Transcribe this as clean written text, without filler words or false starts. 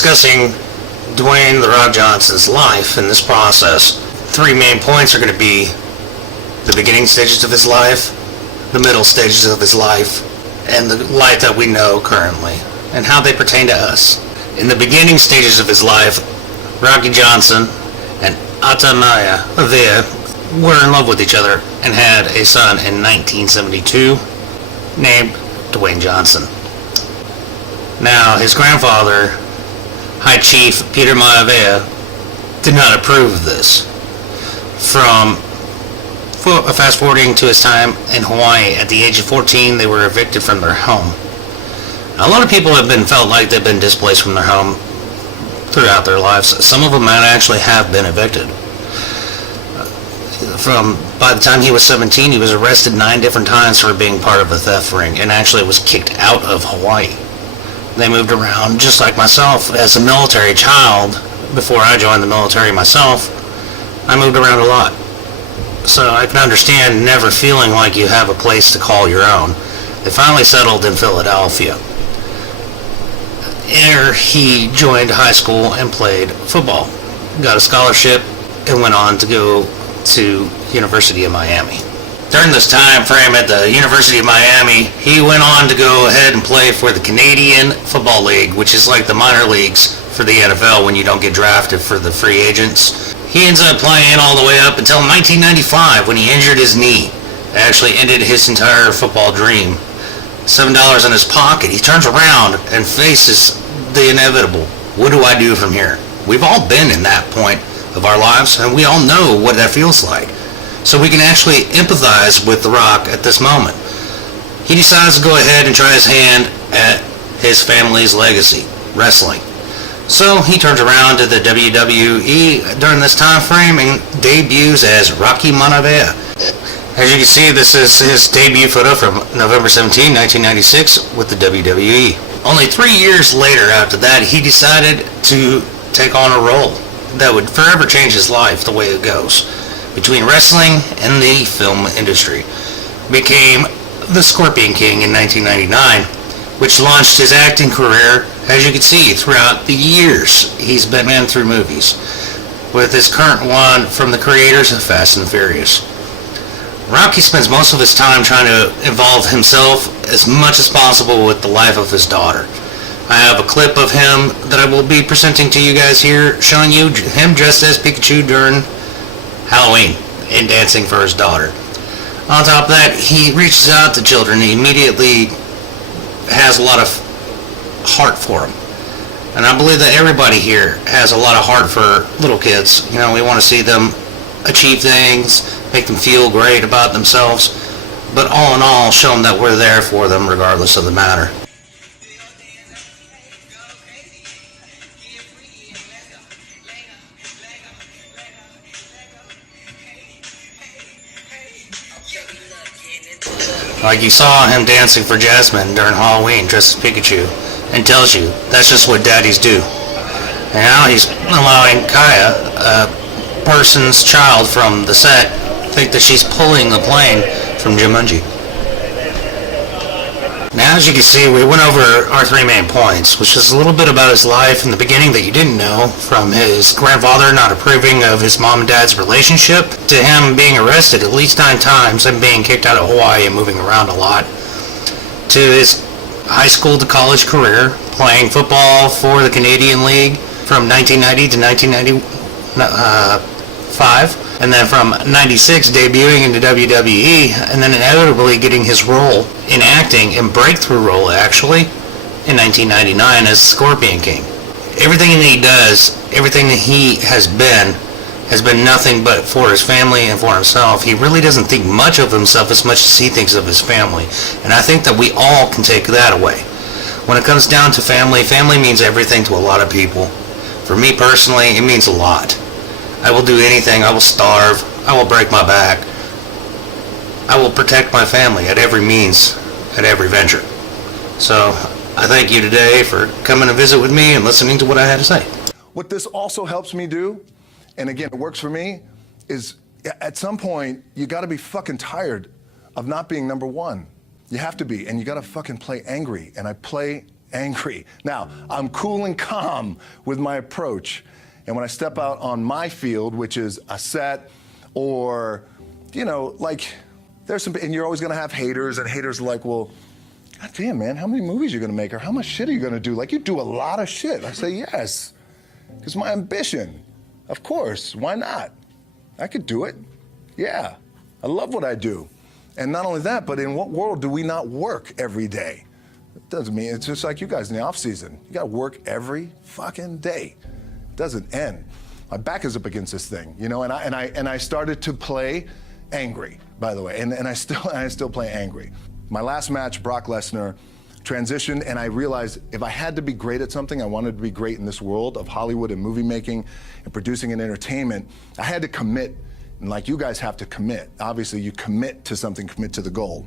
discussing Dwayne "The Rock" Johnson's life in this process. Three main points are going to be the beginning stages of his life, the middle stages of his life, and the life that we know currently, and how they pertain to us. In the beginning stages of his life, Rocky Johnson and Atamaya Avea were in love with each other and had a son in 1972 named Dwayne Johnson. Now, his grandfather, High Chief Peter Maivia, did not approve of this. From fast forwarding to his time in Hawaii, at the age of 14, they were evicted from their home. Now, a lot of people have felt like they've been displaced from their home throughout their lives. Some of them might actually have been evicted. By the time he was 17, he was arrested 9 different times for being part of a theft ring, and actually was kicked out of Hawaii. They moved around, just like myself. As a military child, before I joined the military myself, I moved around a lot. So I can understand never feeling like you have a place to call your own. They finally settled in Philadelphia. There he joined high school and played football. Got a scholarship and went on to go to University of Miami. During this time frame at the University of Miami, he went on to go ahead and play for the Canadian Football League, which is like the minor leagues for the NFL when you don't get drafted for the free agents. He ends up playing all the way up until 1995 when he injured his knee. It actually ended his entire football dream. $7 in his pocket. He turns around and faces the inevitable. What do I do from here? We've all been in that point of our lives, and we all know what that feels like. So we can actually empathize with The Rock at this moment. He decides to go ahead and try his hand at his family's legacy, wrestling. So he turns around to the WWE during this time frame and debuts as Rocky Maivia. As you can see, this is his debut photo from November 17, 1996 with the WWE. Only 3 years later after that, he decided to take on a role that would forever change his life the way it goes. Between wrestling and the film industry. Became the Scorpion King in 1999, which launched his acting career, as you can see, throughout the years he's been in through movies, with his current one from the creators of Fast and Furious. Rocky spends most of his time trying to involve himself as much as possible with the life of his daughter. I have a clip of him that I will be presenting to you guys here, showing you him dressed as Pikachu during Halloween and dancing for his daughter. On top of that, he reaches out to children. He immediately has a lot of heart for them. And I believe that everybody here has a lot of heart for little kids. You know, we want to see them achieve things, make them feel great about themselves, but all in all, show them that we're there for them regardless of the matter. Like you saw him dancing for Jasmine during Halloween dressed as Pikachu, and tells you that's just what daddies do. And now he's allowing Kaya, a person's child from the set, think that she's pulling the plane from Jumanji. Now, as you can see, we went over our 3 main points, which is a little bit about his life in the beginning that you didn't know, from his grandfather not approving of his mom and dad's relationship, to him being arrested at least 9 times and being kicked out of Hawaii and moving around a lot, to his high school to college career, playing football for the Canadian League from 1990 to 1995, and then from 96 debuting in the WWE, and then inevitably getting his role in acting, and breakthrough role actually, in 1999 as Scorpion King. Everything that he does, everything that he has been nothing but for his family and for himself. He really doesn't think much of himself as much as he thinks of his family. And I think that we all can take that away. When it comes down to family, family means everything to a lot of people. For me personally, it means a lot. I will do anything. I will starve. I will break my back. I will protect my family at every means, at every venture. So I thank you today for coming to visit with me and listening to what I had to say. What this also helps me do, and again, it works for me, is at some point, you gotta be fucking tired of not being number one. You have to be, and you gotta fucking play angry. And I play angry. Now, I'm cool and calm with my approach. And when I step out on my field, which is a set or, you know, like there's some, and you're always gonna have haters, and haters are like, well, God damn, man, how many movies are you gonna make, or how much shit are you gonna do? Like, you do a lot of shit. I say, yes, it's my ambition. Of course, why not? I could do it. Yeah, I love what I do. And not only that, but in what world do we not work every day? It doesn't mean, it's just like you guys in the off season. You gotta work every fucking day. It doesn't end. My back is up against this thing, you know, and I started to play angry, by the way, and I still play angry. My last match, Brock Lesnar, transitioned, and I realized if I had to be great at something, I wanted to be great in this world of Hollywood and movie making and producing and entertainment, I had to commit, and like you guys have to commit. Obviously, you commit to something, commit to the goal.